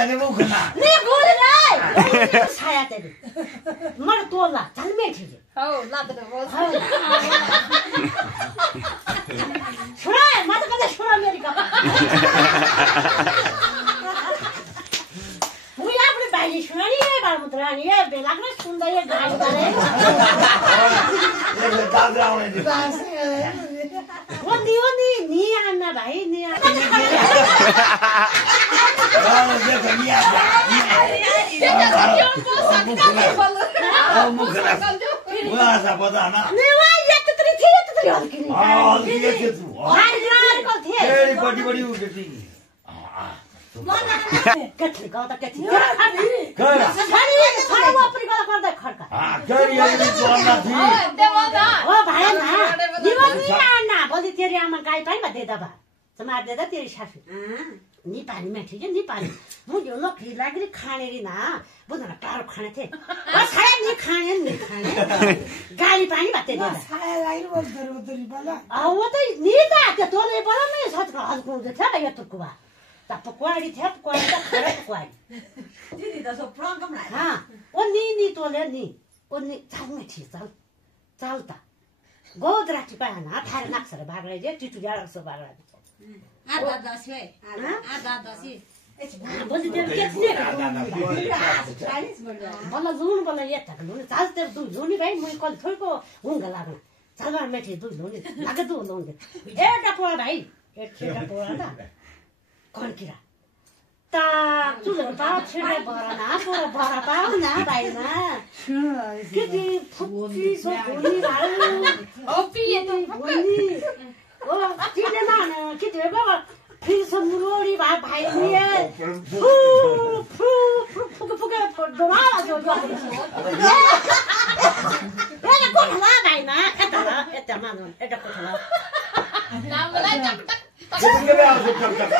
भने मुखना नि बोलेलाई छाया तेरे मर तोला चल में ठीक है हो लाद दे बोल छोरा मत कदे छोरा मेरी का मुझे अपने भाई सुनानी है बार मुद्रानी है बेलाग में सुंदर ये गाली करे ये दादा आउने दे वो नी आना भाई नी आना ये कनिया मुखना वहाँ सा पता ना नहीं वो ये तो तेरी हल्की नहीं ये के तू हार ग्रार को थे तेरी बड़ी उठती कथली का तो कथली कर सारी वो अपनी का करता खड़का हां कर ये बोलना थी ओ भाई ना जीवन नहीं आना बोली तेरी आमा गाय पानी में दे दबा समार दे दा तेरी सासू नी पानी में ठीक है नी पानी मुझे लोग खिलाड़ी खाने री ना बुधना टारो खाने थे बस खाए नहीं खाने गाली पानी बातें दे दा खाए लाइन बोल तेरी बाला वो तो नी था कि तोले बोला मैं सच का हाल को देखा ये तो कुआ तब पकवाड़ी थे पकवाड़ी तो खड़े पकवाड़ी दीदी तो सब प्लान कम ना हाँ वो नी तोले नी वो नी चल में ठीक चलता गोदरा चिपा ना थारे नाक्सरे भाग रहे जे टिटू जाड़ा सो भाग रहे आधा दस है आधा दस ही बोली दे कितने बोला लून बोला ये तक लून चाल तेरे दू लूनी भाई मुझे कल थोड़ी को होंगे लागना चल बार मैं ठीक दू लूनी लगे दू लूनी एक टपोरा भाई एक टपोरा ना कौन किरा ता चुले पाव छिड़े बरा ना पूरा बरा पाव ना भाई ना कितनी फुट्टी सो बोली भाई ओपी ये तो बोली ओ कितने ना कितने बाबा फिर सब मुरोड़ी भाई ये फुके डोरा जो ये ना कौन हला भाई ना एता मानो एता कौन हला नाम बोला टक कितने में आप सब टक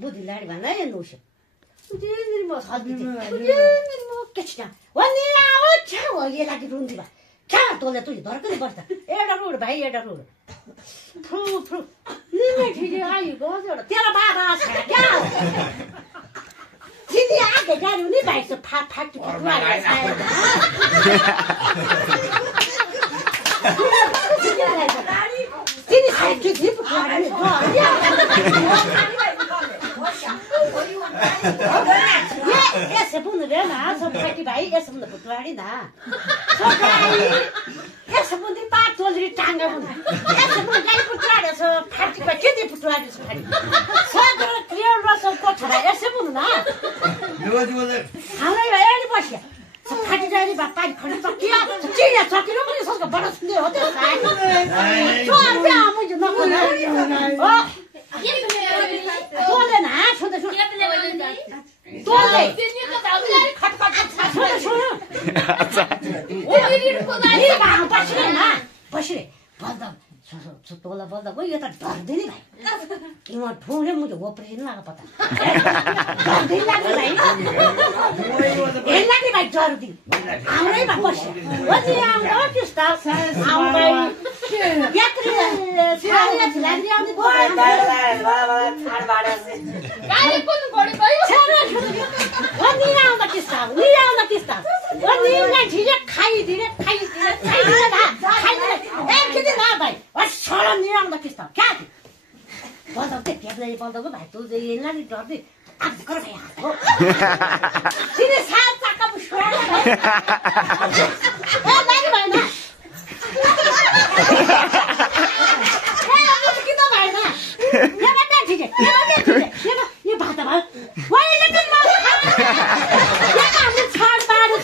बुद्धि लाडी भन्दा ये नोश उदिन म साथी उदिन म केछना वनी आओ छाउ ये लागि रुन्दी बा क्या तोले तु धरकले बस्दा एडा रोड भाइ एडा रोड फु फु निमे ठिके आइ गयो तेरा बाबा छ क्या दिदी आके गाडी नि भाइ छ फाट फाट दिदी खाइ के दिप गाडी ये se pune de na so pati bai ये सब पुतवाड़ी ना so gai ये सब दिन पाट तोलरी टांगा हुन ये सब गाई पुतवाड़ी सो फाटी को के पुतवाड़ी सो फाटी so क्लियर रस को छरा ये सब ना रोज बोले हालै एली बस्या so फाटी जारी बापा खडी पकिया चिया चकिरो पनि सको बडा सुन्दे हो त्यो साइ so अर्बे आमु ज नको ना ओ ये तोले ना छोटे छोटे तोले तिनी त दाउले खटखट छोटे छोटे ओ दिदी को दाइ बा बस्रे ना बस्रे बल्दा सो तोला बल्दा गयो यो त डर्दै भाइ किमा ठुले मुझे ओपरेसन लागा पता डर्दै लाग्यो भाइ ए लाग्यो भाइ जरुदी आउनै बा बस्रे ओ दि आउँ किस्ता आउँ भाइ यात्री सिराले छिलान्दी आउँदै बाबा छाड बाडे गाडी कुन बडी गयो ओ नि आउँदा किस्ता ओ नि ना झिले खाइदिने ना ए किति ना भाइ ओ छोरा नि आउँदा किस्ता क्या बल्दा के केप्लै बल्दा भाइ तु जे एला नि डर्दै अब कर भाइ हो तिनी सात चाका बुस्रा ए लागि भाइ ना ए अब किन भाइ ये भात भात वहीले पनि यहाँ हामीले छाड पारेको